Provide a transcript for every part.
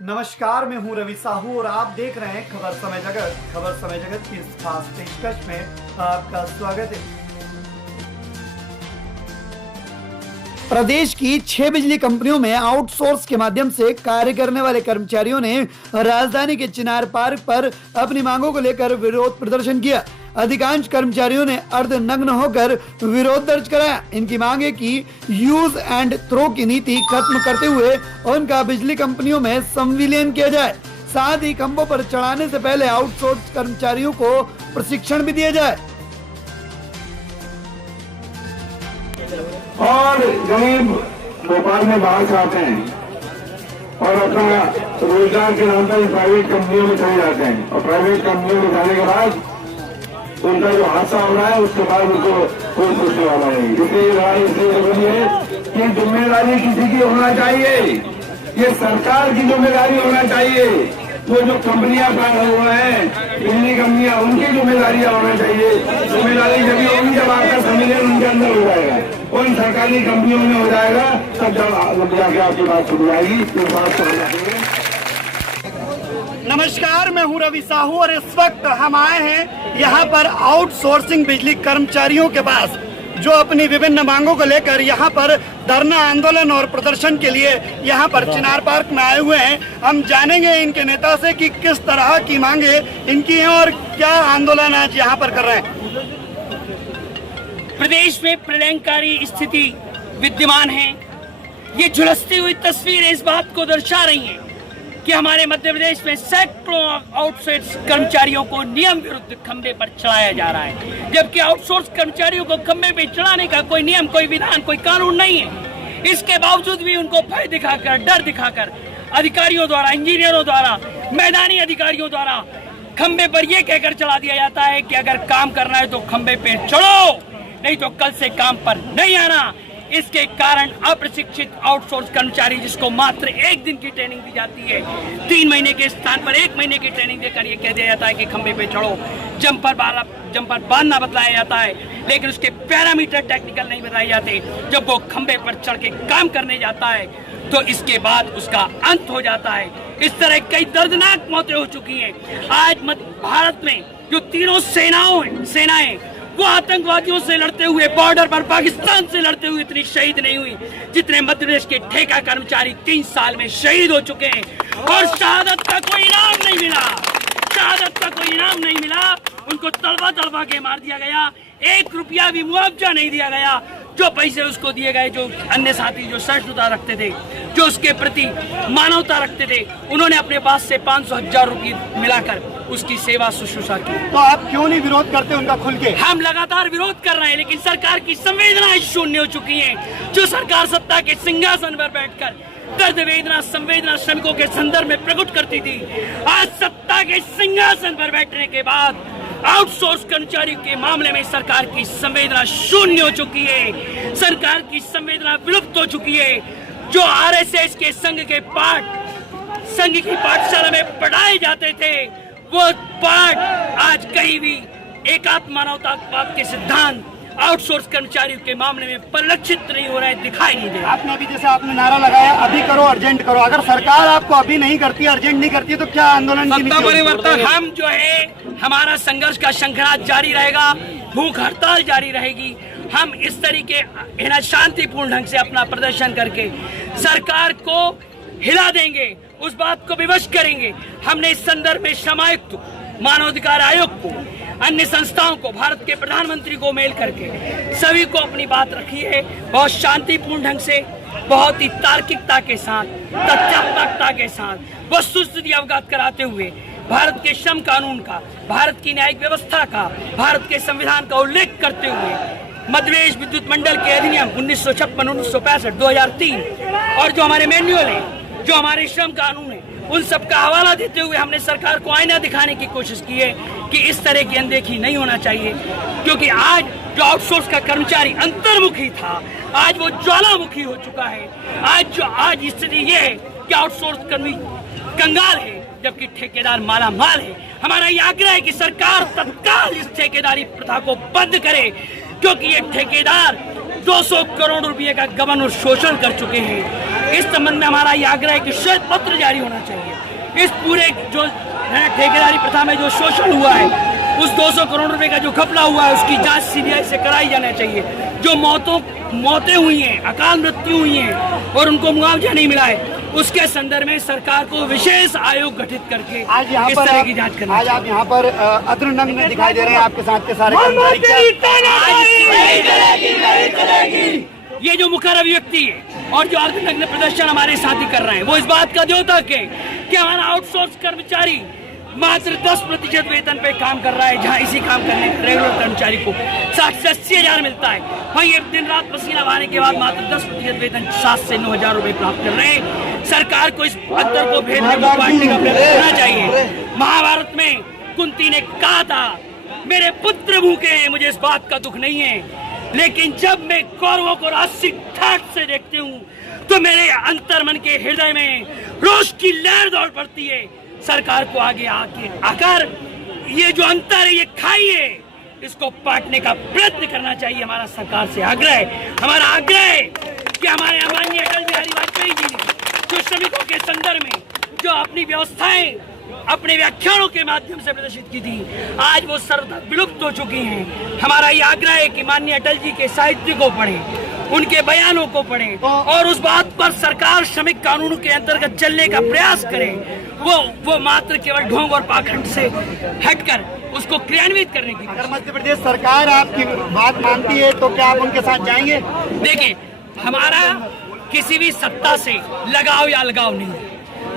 नमस्कार, मैं हूं रवि साहू और आप देख रहे हैं खबर समय जगत। खबर समय जगत की इस खास पेशकश में आपका स्वागत है। प्रदेश की 6 बिजली कंपनियों में आउटसोर्स के माध्यम से कार्य करने वाले कर्मचारियों ने राजधानी के चिनार पार्क पर अपनी मांगों को लेकर विरोध प्रदर्शन किया। अधिकांश कर्मचारियों ने अर्धनग्न होकर विरोध दर्ज कराया। इनकी मांग है कि यूज एंड थ्रो की नीति खत्म करते हुए उनका बिजली कंपनियों में संविलियन किया जाए। साथ ही खंभों पर चढ़ाने से पहले आउटसोर्स कर्मचारियों को प्रशिक्षण भी दिया जाए। और गरीब भोपाल में बाहर से आते हैं और अपना रोजगार के नाम पर प्राइवेट कंपनियों में चले जाते हैं और प्राइवेट कंपनियों में जाने के बाद उनका जो हादसा हो रहा है उसके बाद उनको कोई सोचने वाला है। इसलिए लड़ाई इसलिए जरूरी है कि जिम्मेदारी किसी की होना चाहिए, ये सरकार की जिम्मेदारी होना चाहिए। वो जो कंपनियां हुआ है बिजली कंपनियां, उनकी जिम्मेदारियां होना चाहिए। जिम्मेदारी जब होगी जब आपका सम्मेलन उनके अंदर हो जाएगा, उन सरकारी कंपनियों में हो जाएगा, तब जब जाके आपकी बात सुन जाएगी। इस बात को नमस्कार, मैं हूं रवि साहू और इस वक्त हम आए हैं यहाँ पर आउटसोर्सिंग बिजली कर्मचारियों के पास, जो अपनी विभिन्न मांगों को लेकर यहाँ पर धरना आंदोलन और प्रदर्शन के लिए यहाँ पर चिनार पार्क में आए हुए हैं। हम जानेंगे इनके नेता से कि किस तरह की मांगे इनकी हैं और क्या आंदोलन आज यहाँ पर कर रहे हैं। प्रदेश में प्रलयंकारी स्थिति विद्यमान है। ये झुलसती हुई तस्वीरें इस बात को दर्शा रही हैं कि हमारे मध्य प्रदेश में सैकड़ों आउटसोर्स कर्मचारियों को नियम विरुद्ध खंबे पर चढ़ाया जा रहा है, जबकि आउटसोर्स कर्मचारियों को खंबे पर चढ़ाने का कोई नियम, कोई विधान, कोई कानून नहीं है। इसके बावजूद भी उनको भय दिखाकर, डर दिखाकर अधिकारियों द्वारा, इंजीनियरों द्वारा, मैदानी अधिकारियों द्वारा खंबे पर यह कहकर चढ़ा दिया जाता है कि अगर काम करना है तो खंबे पे चढ़ो, नहीं तो कल से काम पर नहीं आना। इसके कारण अप्रशिक्षित आउटसोर्स कर्मचारी, जिसको मात्र 1 दिन की ट्रेनिंग दी जाती है, 3 महीने के स्थान पर 1 महीने की ट्रेनिंग देकर ये कह दिया जाता है कि खंबे पे चढ़ो, जंपर बांधना बतलाया जाता है, लेकिन उसके पैरामीटर टेक्निकल नहीं बताए जाते। जब वो खंबे पर चढ़ के काम करने जाता है तो इसके बाद उसका अंत हो जाता है। इस तरह कई दर्दनाक मौतें हो चुकी हैं। आज भारत में जो तीनों सेनाएं वो आतंकवादियों से लड़ते हुए, बॉर्डर पर पाकिस्तान से लड़ते हुए इतनी शहीद नहीं हुई जितने मध्य प्रदेश के ठेका कर्मचारी 3 साल में शहीद हो चुके हैं और शहादत का कोई इनाम नहीं मिला। शहादत का कोई इनाम नहीं मिला। उनको तलवा के मार दिया गया। 1 रुपया भी मुआवजा नहीं दिया गया। जो पैसे उसको दिए गए, जो अन्य साथी जो सहिष्णुता रखते थे, जो उसके प्रति मानवता रखते थे, उन्होंने अपने पास से 500,000 रुपये मिलाकर उसकी सेवा शुश्रूषा की। तो आप क्यों नहीं विरोध करते उनका खुल के? हम लगातार विरोध कर रहे हैं, लेकिन सरकार की संवेदनाएं शून्य हो चुकी हैं। जो सरकार सत्ता के सिंहासन पर बैठकर दर्द वेदना संवेदना श्रमिकों के संदर्भ में प्रकट करती थी, आज सत्ता के सिंहासन पर बैठने के बाद आउटसोर्स कर्मचारियों के मामले में सरकार की संवेदना शून्य हो चुकी है। सरकार की संवेदना विलुप्त हो चुकी है। जो आरएसएस के संघ की पाठशाला में पढ़ाए जाते थे, वो पाठ आज कहीं भी एकात्म मानवतावाद के सिद्धांत आउटसोर्स कर्मचारियों के मामले में परिलक्षित नहीं हो रहे, दिखाई नहीं दे। आपने अभी जैसे आपने नारा लगाया, अभी करो, अर्जेंट करो। अगर सरकार आपको अभी नहीं करती, अर्जेंट नहीं करती, तो क्या आंदोलन की सत्ता परिवर्तन? हम जो है, हमारा संघर्ष का शंखनाद जारी रहेगा, भूख हड़ताल जारी रहेगी। हम इस तरीके शांतिपूर्ण ढंग से अपना प्रदर्शन करके सरकार को हिला देंगे, उस बात को विवश करेंगे। हमने इस संदर्भ में श्रम आयुक्त, मानवाधिकार आयोग को, अन्य संस्थाओं को, भारत के प्रधानमंत्री को मेल करके सभी को अपनी बात रखी है। बहुत शांतिपूर्ण ढंग से, बहुत ही तार्किकता के साथ, तथ्यात्मकता के साथ वस्तुस्थिति अवगत कराते हुए भारत के श्रम कानून का, भारत की न्यायिक व्यवस्था का, भारत के संविधान का उल्लेख करते हुए मध्य प्रदेश विद्युत मंडल के अधिनियम 1956, 1965, 2003 और जो हमारे मैनुअल है, जो हमारे श्रम कानून है, उन सब का हवाला देते हुए हमने सरकार को आईना दिखाने की कोशिश की है कि इस तरह की अनदेखी नहीं होना चाहिए। क्योंकि आज जो आउटसोर्स का कर्मचारी अंतर्मुखी था, आज वो ज्वालामुखी हो चुका है। आज स्थिति ये है कि आउटसोर्स कर्मी कंगाल है, जबकि ठेकेदार माला माल है। हमारा ये आग्रह है कि सरकार तत्काल इस ठेकेदारी प्रथा को बंद करे, क्योंकि ये ठेकेदार 200 करोड़ रुपए का गबन और शोषण कर चुके हैं। इस संबंध में हमारा ये आग्रह है कि श्वेत पत्र जारी होना चाहिए। इस पूरे जो ठेकेदारी प्रथा में जो शोषण हुआ है, उस 200 करोड़ रुपए का जो घपला हुआ है, उसकी जांच सीबीआई से कराई जाना चाहिए। जो मौतें हुई हैं, अकाल मृत्यु हुई हैं और उनको मुआवजा नहीं मिला है, उसके संदर्भ में सरकार को विशेष आयोग गठित करके आज यहाँ इस पर तरह की जांच करना आज आप यहाँ पर अग्रनंग में दिखाई दे रहे हैं, आपके साथ के सारे ये जो मुखर अभिव्यक्ति है और जो अर्धनग्न प्रदर्शन हमारे साथी कर रहे हैं, वो इस बात का द्योतक है कि हमारा आउटसोर्स कर्मचारी मात्र 10% वेतन पे काम कर रहा है, जहां इसी काम करने के रेगुलर कर्मचारी को 60 से 80,000 मिलता है। वहीं ये दिन रात पसीना बहाने के बाद मात्र 10% वेतन 7 से 9,000 रुपए प्राप्त कर रहे हैं। सरकार को इस अंतर को भेदने को बांटने का प्रयास करना चाहिए। महाभारत में कुंती ने कहा था, मेरे पुत्र भूखे हैं, मुझे इस बात का दुख नहीं है, लेकिन जब मैं कौरवों को राशि ठाट से देखती हूँ तो मेरे अंतर्मन के हृदय में रोष की लहर दौड़ पड़ती है। सरकार को आगे आकर ये जो अंतर है, ये खाइए, इसको पाटने का प्रयत्न करना चाहिए। हमारा सरकार से आग्रह है, हमारा आग्रह है कि हमारे माननीय अटल बिहारी वाजपेयी जी ने जो श्रमिकों के संदर्भ में जो अपनी व्यवस्थाएं अपने व्याख्यानों के माध्यम से प्रदर्शित की थी, आज वो सर्वथा विलुप्त हो चुकी हैं। हमारा ये आग्रह है कि माननीय अटल जी के साहित्य को पढ़ें, उनके बयानों को पढ़ें और उस बात पर सरकार श्रमिक कानून के अंतर्गत चलने का प्रयास करें। वो मात्र केवल ढोंग और पाखंड से हटकर उसको क्रियान्वित करने की। अगर मध्य प्रदेश सरकार आपकी बात मानती है तो क्या आप उनके साथ जाएंगे? देखिए, हमारा किसी भी सत्ता से लगाव या अलगाव नहीं है,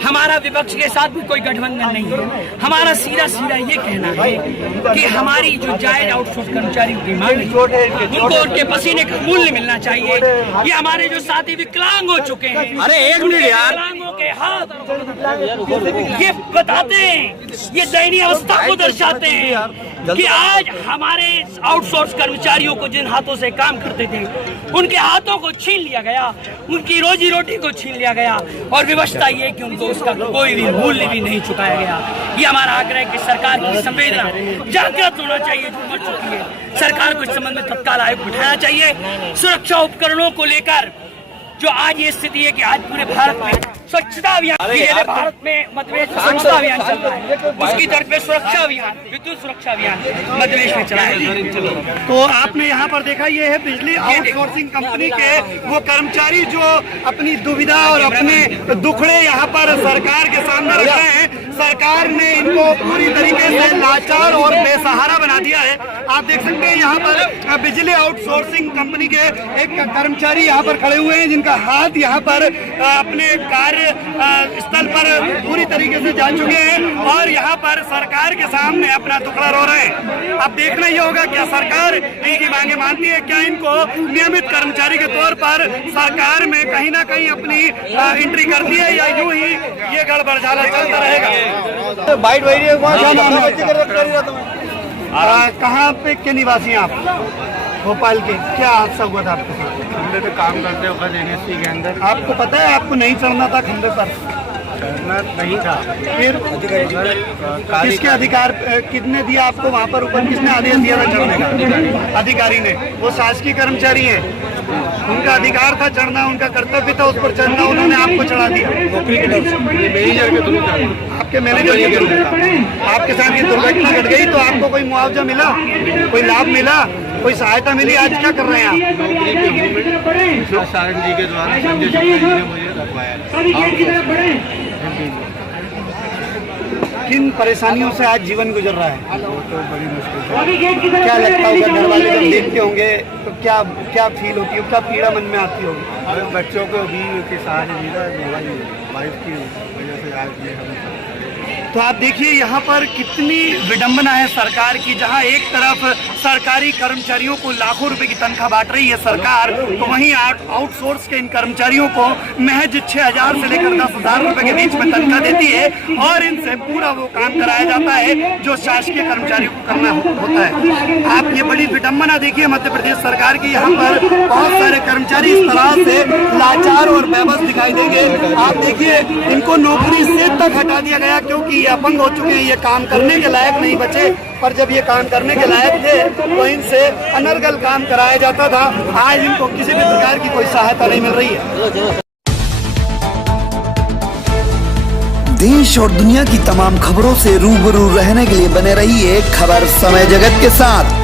हमारा विपक्ष के साथ भी कोई गठबंधन नहीं है। हमारा सीधा ये कहना है कि हमारी जो जायज आउटसोर्स कर्मचारियों की मांग है, उनको उनके पसीने का मूल्य मिलना चाहिए। ये हमारे जो साथी विकलांग हो चुके हैं, अरे एक मिनट यार, विकलांगों के हाथ ये बताते हैं, ये दयनीय अवस्था को दर्शाते हैं कि आज हमारे आउटसोर्स कर्मचारियों को जिन हाथों से काम करते थे, उनके हाथों को छीन लिया गया, उनकी रोजी रोटी को छीन लिया गया और विवशता ये कि उनको उसका कोई भी मूल्य भी नहीं चुकाया गया। ये हमारा आग्रह है कि सरकार की संवेदना जागृत होना चाहिए, जो मर चुकी है। सरकार को इस संबंध में तत्काल आयोग बिठाना चाहिए। सुरक्षा उपकरणों को लेकर जो आज ये स्थिति है कि आज पूरे भारत में स्वच्छता अभियान, भारत में मध्य प्रदेश में स्वच्छता अभियान चल रहा है, उसकी तर्ज पे सुरक्षा अभियान, विद्युत सुरक्षा अभियान मध्य प्रदेश में चला है। तो आपने यहाँ पर देखा, ये है बिजली आउटसोर्सिंग कंपनी के वो कर्मचारी जो अपनी दुविधा और अपने दुखड़े यहाँ पर सरकार के सामने रख रहे हैं। सरकार ने इनको पूरी तरीके से लाचार और बेसहारा बना दिया है। आप देख सकते हैं यहाँ पर बिजली आउटसोर्सिंग कंपनी के एक कर्मचारी यहाँ पर खड़े हुए हैं, जिनका हाथ यहाँ पर अपने कार्य स्थल पर पूरी तरीके से जा चुके हैं और यहाँ पर सरकार के सामने अपना दुखड़ा रो रहे हैं। अब देखना ये होगा, क्या सरकार इनकी मांगे मानती है, क्या इनको नियमित कर्मचारी के तौर पर सरकार में कहीं ना कहीं अपनी एंट्री करती है, या यूं ही ये गड़बड़ झाला चलता रहेगा। कहाँ पे के निवासी हैं आप? भोपाल के। क्या हादसा हुआ था आपके साथ? खंबे पे काम करते वक्त एनएससी के अंदर। आपको पता है आपको नहीं चढ़ना था खंबे पर? चढ़ना नहीं था। फिर किसके अधिकार किसने दिया आपको वहाँ पर ऊपर? किसने आदेश दिया था चढ़ने का? अधिकारी ने। वो शासकीय कर्मचारी हैं, उनका अधिकार था चढ़ना, उनका कर्तव्य था उस पर चढ़ना, उन्होंने आपको चढ़ा दिया। मैनेजर के तुम आपके मैनेजर के आपके साथ ये दुर्घटना घट गई तो आपको कोई मुआवजा मिला, कोई लाभ मिला, कोई सहायता मिली? आज क्या कर रहे हैं आप? नौकरी पे हूँ। सारण जी के द्वारा संजय शुक्ला जी ने मुझे रखवाया। किन परेशानियों से आज जीवन गुजर रहा है? तो बड़ी मुश्किल है। क्या लगता होगा, घर वाले जब देखते होंगे तो क्या फील होती है, क्या पीड़ा मन में आती होगी? बच्चों को भी के सहारे मिला, वाइफ की वजह से आज ये हम। तो आप देखिए यहाँ पर कितनी विडंबना है सरकार की, जहाँ एक तरफ सरकारी कर्मचारियों को लाखों रुपए की तनख्वाह बांट रही है सरकार, तो वहीं आउटसोर्स के इन कर्मचारियों को महज 6,000 से लेकर 10,000 रुपए के बीच में तनख्वाह देती है और इनसे पूरा वो काम कराया जाता है जो शासकीय कर्मचारियों को करना होता है। आप ये बड़ी विडंबना देखिए मध्य प्रदेश सरकार की, यहाँ पर बहुत सारे कर्मचारी इस तरह से लाचार और बेबस दिखाई देंगे। आप देखिए, इनको नौकरी से तक हटा दिया गया क्योंकि ये अपंग हो चुके हैं, ये काम करने के लायक नहीं बचे। पर जब ये काम करने के लायक थे तो इनसे अनर्गल काम कराया जाता था। आज इनको किसी भी प्रकार की कोई सहायता नहीं मिल रही है। देश और दुनिया की तमाम खबरों से रूबरू रहने के लिए बने रहिए खबर समय जगत के साथ।